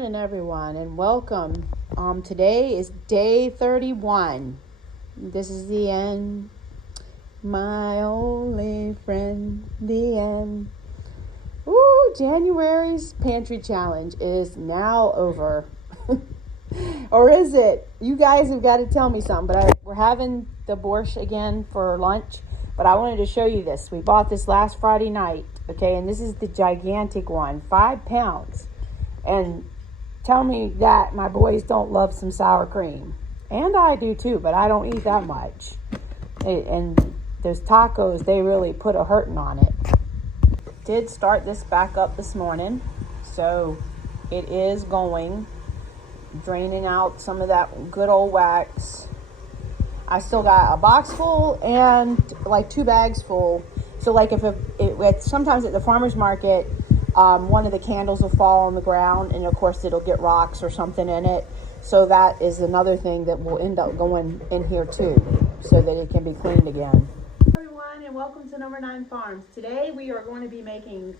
morning, everyone, and welcome. Today is day 31. This is the end, my only friend, the end. Ooh, January's Pantry Challenge is now over. Or is it? You guys have got to tell me something, but we're having the borscht again for lunch, but I wanted to show you this. We bought this last Friday night, okay, and this is the gigantic one, 5 pounds. And tell me that my boys don't love some sour cream. And I do too, but I don't eat that much. And those tacos, they really put a hurting on it. Did start this back up this morning, so it is going, draining out some of that good old wax. I still got a box full and like 2 bags full. So like if sometimes at the farmer's market, one of the candles will fall on the ground, and of course it'll get rocks or something in it. So that is another thing that will end up going in here too, so that it can be cleaned again. Hello everyone, and welcome to Number 9 Farms. Today we are going to be making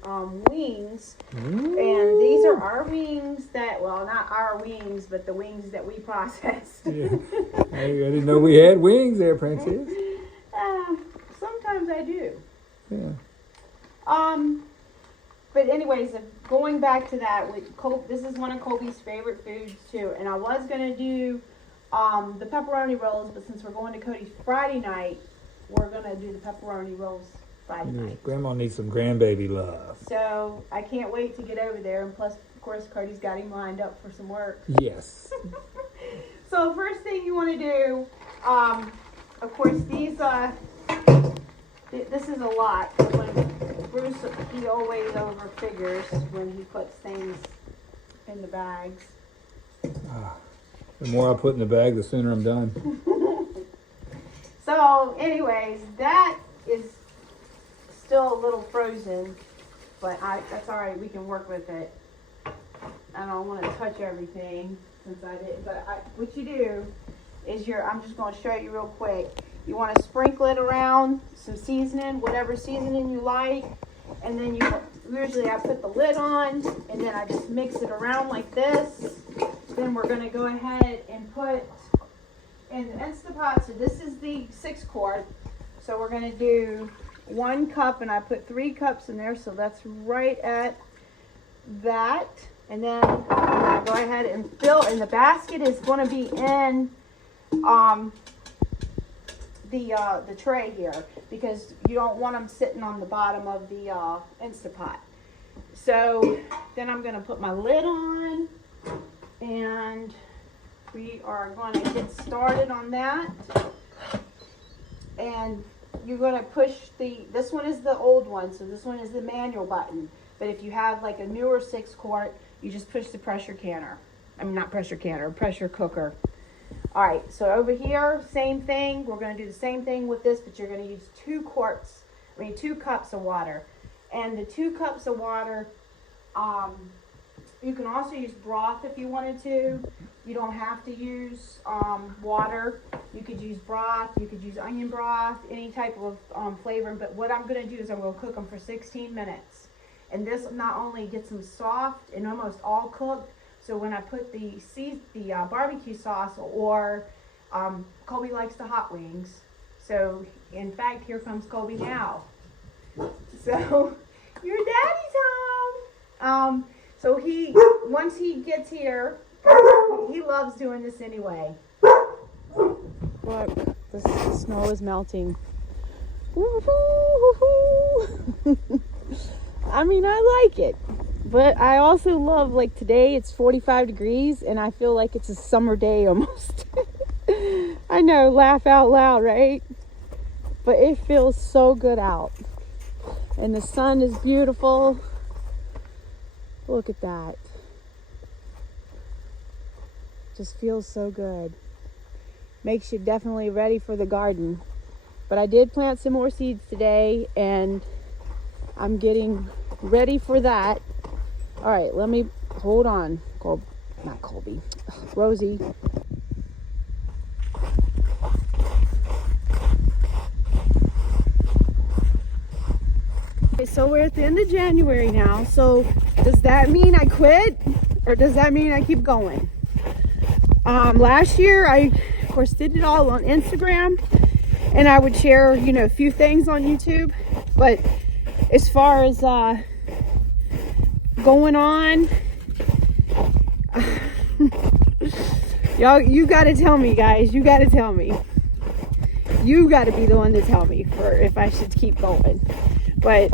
wings. And these are our wings that, well, not our wings, but the wings that we processed. Yeah. I didn't know we had wings there, Princess. Sometimes I do. Yeah. But anyways, going back to that, this is one of Colby's favorite foods too. And I was going to do the pepperoni rolls, but since we're going to Cody's Friday night, we're going to do the pepperoni rolls Friday night. Grandma needs some grandbaby love. So I can't wait to get over there. And plus, of course, Cody's got him lined up for some work. Yes. So first thing you want to do, of course, these, this is a lot. When Bruce, he always over figures when he puts things in the bags. The more I put in the bag, the sooner I'm done. So anyways, that is still a little frozen, but that's all right. We can work with it. I don't want to touch everything since I didn't, but what you do is I'm just going to show you real quick. You want to sprinkle it around, some seasoning, whatever seasoning you like, and then usually I put the lid on, and then I just mix it around like this. Then we're going to go ahead and put in the Instapot. So this is the 6-quart. So we're going to do 1 cup, and I put 3 cups in there, so that's right at that. And then I'm going to go ahead and fill, and the basket is going to be in the tray here, because you don't want them sitting on the bottom of the Instapot. So then I'm going to put my lid on, and we are going to get started on that. And you're going to push this one is the old one, so this one is the manual button. But if you have like a newer 6-quart, you just push the pressure canner. I mean, not pressure canner, pressure cooker. All right, so over here, same thing. We're going to do the same thing with this, but you're going to use 2 cups of water. And the 2 cups of water, you can also use broth if you wanted to. You don't have to use water. You could use broth. You could use onion broth, any type of flavoring. But what I'm going to do is I'm going to cook them for 16 minutes. And this not only gets them soft and almost all cooked, so when I put the barbecue sauce, or Colby likes the hot wings. So in fact, here comes Colby now. So your daddy's home. So once he gets here, he loves doing this anyway. Look, the snow is melting. I mean, I like it. But I also love, like today, it's 45 degrees, and I feel like it's a summer day almost. I know, laugh out loud, right? But it feels so good out. And the sun is beautiful. Look at that. Just feels so good. Makes you definitely ready for the garden. But I did plant some more seeds today, and I'm getting ready for that. All right, let me hold on. Not Colby, Rosie. Okay, so we're at the end of January now. So does that mean I quit? or does that mean I keep going? Last year I of course did it all on Instagram, and I would share, you know, a few things on YouTube, but as far as going on, y'all, you got to tell me, guys. You got to tell me. You got to be the one to tell me for if I should keep going. But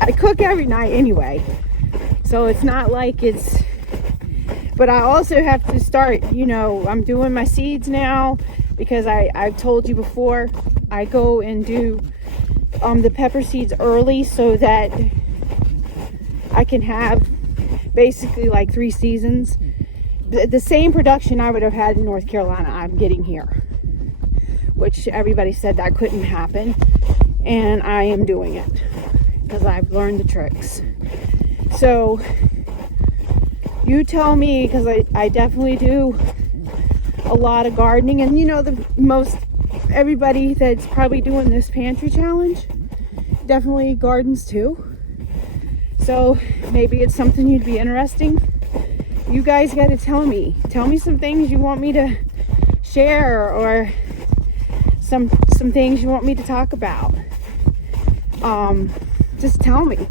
I cook every night anyway, so it's not like it's. But I also have to start. You know, I'm doing my seeds now because I've told you before. I go and do the pepper seeds early so that I can have basically like 3 seasons. The same production I would have had in North Carolina, I'm getting here, which everybody said that couldn't happen, and I am doing it because I've learned the tricks. So you tell me, because I definitely do a lot of gardening, and you know, everybody that's probably doing this pantry challenge definitely gardens too. So maybe it's something you'd be interesting. You guys got to tell me some things you want me to share, or some things you want me to talk about. Just tell me.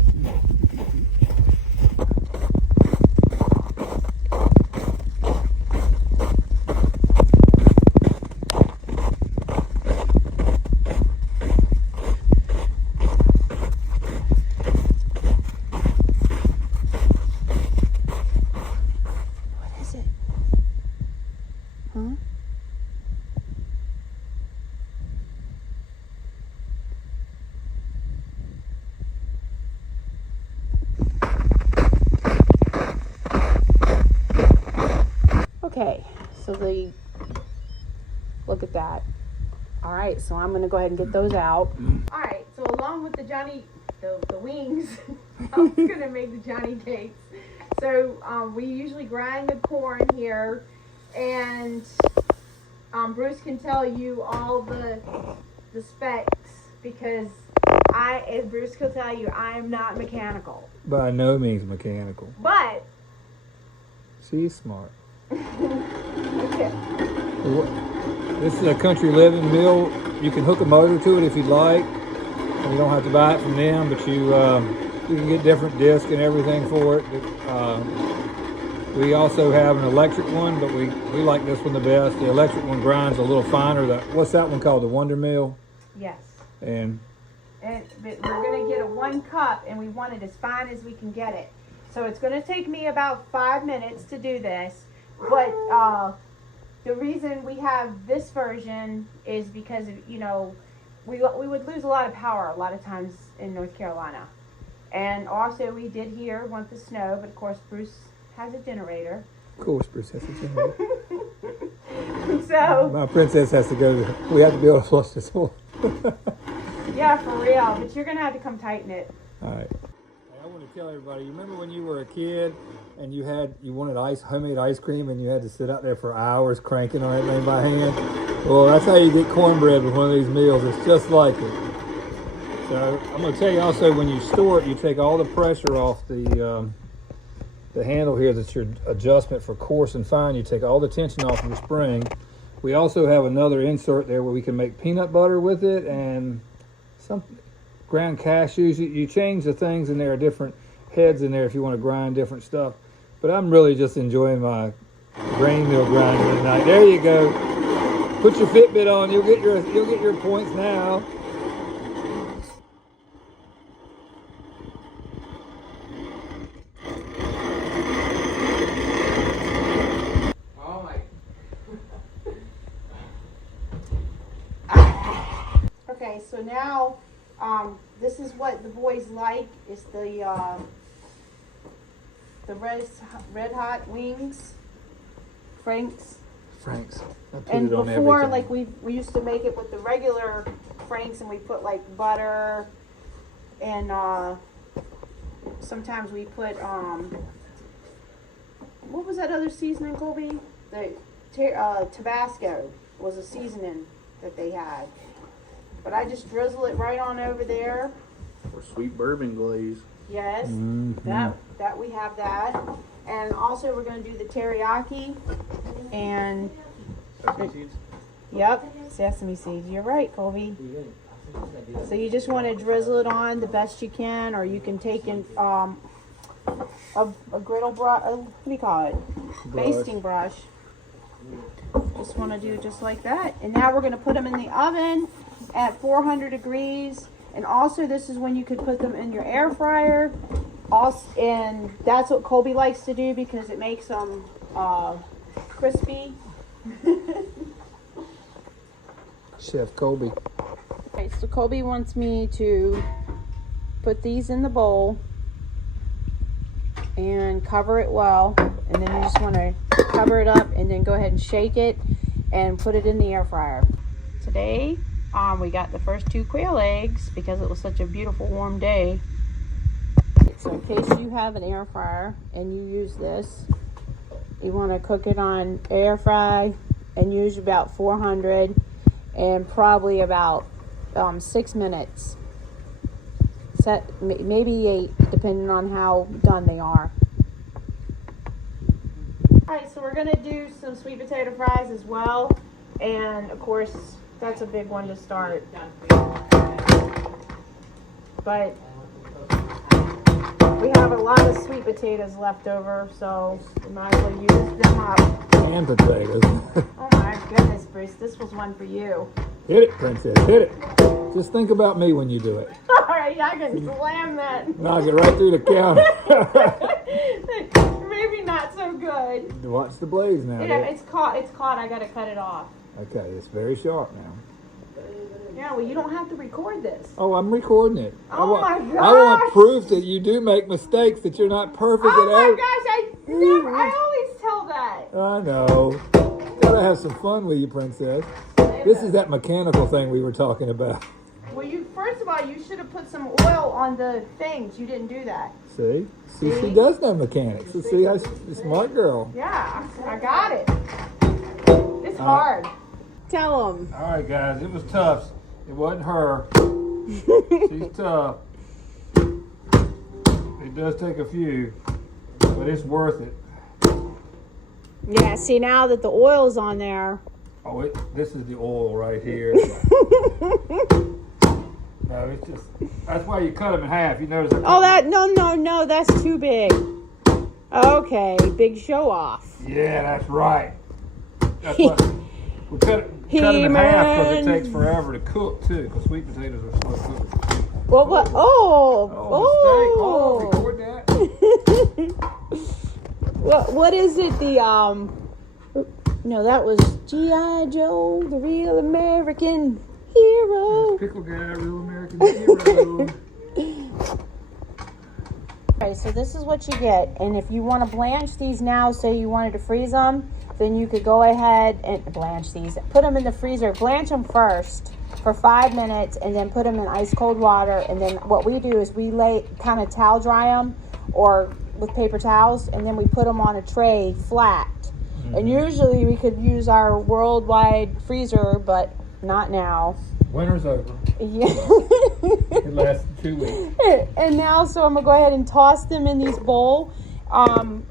Huh? Okay, so look at that. All right, so I'm gonna go ahead and get those out. All right, so along with the wings, I was gonna make the Johnny cakes. So we usually grind the corn here, and Bruce can tell you all the specs, because as Bruce will tell you, I am not mechanical. By no means mechanical. But She's smart. okay. This is a country living mill. You can hook a motor to it if you'd like. You don't have to buy it from them, but you can get different discs and everything for it. We also have an electric one, but we like this one the best. The electric one grinds a little finer. What's that one called? The Wonder Mill? Yes. But we're going to get a 1 cup, and we want it as fine as we can get it. So it's going to take me about 5 minutes to do this. But the reason we have this version is because, you know, we would lose a lot of power a lot of times in North Carolina. And also we did here want the snow, but of course Bruce has a generator. of course, Bruce has to generate. So My princess has to go. We have to be able to flush this hole. yeah, for real. But you're going to have to come tighten it. All right. I want to tell everybody, you remember when you were a kid and you wanted homemade ice cream, and you had to sit out there for hours cranking on everything by hand? Well, that's how you get cornbread with one of these meals. It's just like it. So I'm going to tell you also, when you store it, you take all the pressure off the handle here. That's your adjustment for coarse and fine. You take all the tension off of the spring. We also have another insert there where we can make peanut butter with it, and some ground cashews. You change the things, and there are different heads in there if you want to grind different stuff. But I'm really just enjoying my grain mill grinder tonight. There you go. Put your Fitbit on. You'll get your points now. Okay, so now this is what the boys like. It's the red hot wings, Frank's. And before, like we used to make it with the regular Frank's, and we put like butter, and sometimes we put what was that other seasoning, Colby? The Tabasco was a seasoning that they had. But I just drizzle it right on over there. Or sweet bourbon glaze. Yes, that we have that. And also we're going to do the teriyaki and yep, sesame seeds. You're right, Colby. So you just want to drizzle it on the best you can, or you can take in a griddle brush. What do you call it? Basting brush. Just want to do just like that. And now we're going to put them in the oven at 400 degrees. And also, this is when you could put them in your air fryer. Also, and that's what Colby likes to do because it makes them crispy. Chef Colby. Okay, so Colby wants me to put these in the bowl and cover it well. And then you just want to cover it up and then go ahead and shake it and put it in the air fryer. Today, we got the first 2 quail eggs because it was such a beautiful warm day. So in case you have an air fryer and you use this, you want to cook it on air fry and use about 400 and probably about 6 minutes. Set maybe 8 depending on how done they are. Alright, so we're going to do some sweet potato fries as well, and of course that's a big one to start. But we have a lot of sweet potatoes left over, so we might as well use them up. And potatoes. Oh my goodness, Bruce, this was one for you. Hit it, Princess, hit it. Just think about me when you do it. Alright, I can slam that. Knock it right through the counter. Maybe not so good. Watch the blaze now. Yeah, it's caught. I gotta cut it off. Okay, it's very sharp now. Yeah, well, you don't have to record this. Oh, I'm recording it. Oh my gosh! I want proof that you do make mistakes, that you're not perfect Oh at my every. gosh! I always tell that. I know. Gotta have some fun with you, Princess. This is that mechanical thing we were talking about. Well, first of all, you should have put some oil on the things. You didn't do that. See, she does know mechanics. See, how smart girl. Yeah, I got it. It's hard. Tell them. All right, guys, it was tough. It wasn't her. She's tough. It does take a few, but it's worth it. Yeah, see, now that the oil's on there. Oh, this is the oil right here. No, it's just, that's why you cut them in half. You notice that? Oh, no, that's too big. Okay, big show off. Yeah, that's right. That's what, we cut them in half because it takes forever to cook, too, because sweet potatoes are slow cooked. What? Oh, record that. What is it? No, that was G.I. Joe, the real American hero. Pickle guy, real American hero. Okay, so this is what you get. And if you want to blanch these now, say you wanted to freeze them, then you could go ahead and blanch these. Put them in the freezer. Blanch them first for 5 minutes and then put them in ice cold water. And then what we do is we kind of towel dry them or with paper towels, and then we put them on a tray flat. And usually we could use our worldwide freezer, but not now. Winter's over. Yeah. It lasts 2 weeks. And now, so I'm going to go ahead and toss them in these bowl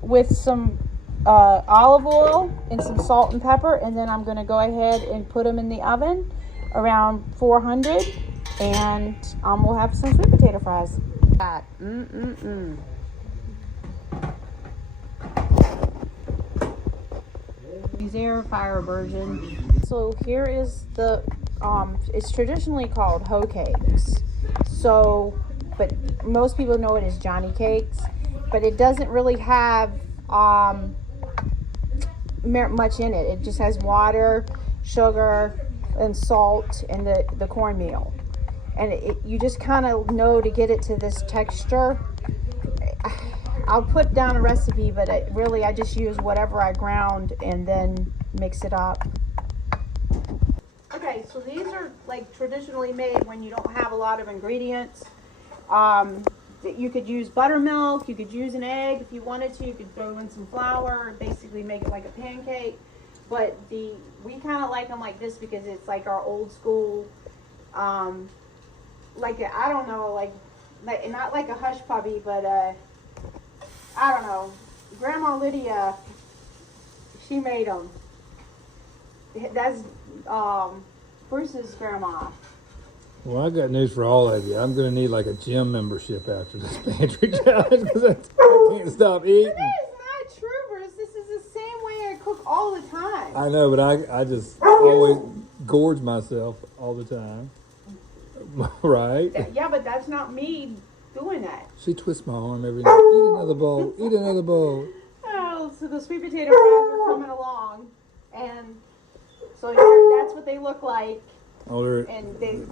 with some olive oil and some salt and pepper. And then I'm going to go ahead and put them in the oven around 400. And we'll have some sweet potato fries. These air fryer version. So here is the it's traditionally called Hoe Cakes. So, but most people know it as Johnny Cakes, but it doesn't really have much in it. It just has water, sugar, and salt, and the cornmeal. And you just kind of know to get it to this texture. I'll put down a recipe, but I just use whatever I ground and then mix it up. Okay, so these are like traditionally made when you don't have a lot of ingredients. You could use buttermilk, you could use an egg if you wanted to, you could throw in some flour and basically make it like a pancake. But we kind of like them like this because it's like our old school, like I don't know, like not like a hush puppy, but I don't know. Grandma Lydia, she made them. That's Bruce's grandma. Well, I got news for all of you. I'm going to need like a gym membership after this pantry challenge because I can't stop eating. But that is not true, Bruce. This is the same way I cook all the time. I know, but I just always gorge myself all the time. Right? Yeah, but that's not me doing that. She twists my arm every night. Eat another bowl. Eat another bowl. Oh, so the sweet potato fries are coming along. And so here, that's what they look like. Oh, And they...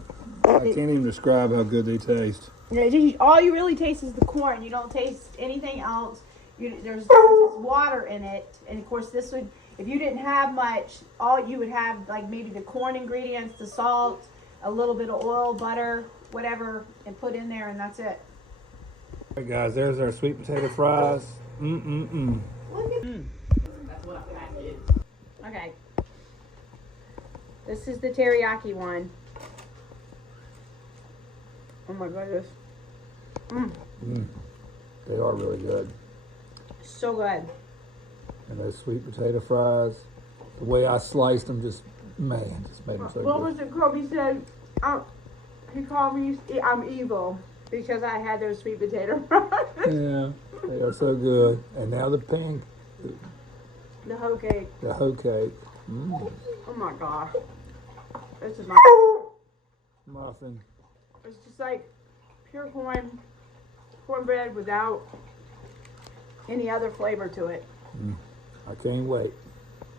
I can't even describe how good they taste. All you really taste is the corn. You don't taste anything else. There's water in it, and of course this would, if you didn't have much, all you would have like maybe the corn ingredients, the salt, a little bit of oil, butter, whatever, and put in there, and that's it. All right, guys, there's our sweet potato fries. Look at That's what that is. Okay. This is the teriyaki one. Oh my goodness. They are really good. So good. And those sweet potato fries, the way I sliced them, just made them so What good. was it called? He said, he called me, I'm evil because I had those sweet potato fries. Yeah, they are so good. And now the The hoe cake. the hoe cake. Oh my gosh. This is my Muffin. It's just like pure cornbread without any other flavor to it. I can't wait.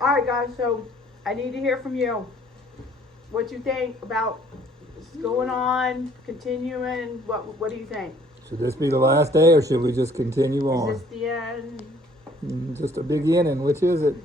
All right, guys. So I need to hear from you. What you think about going on, continuing? What do you think? Should this be the last day, or should we just continue on? Is this the end? Just a big inning. Which is it?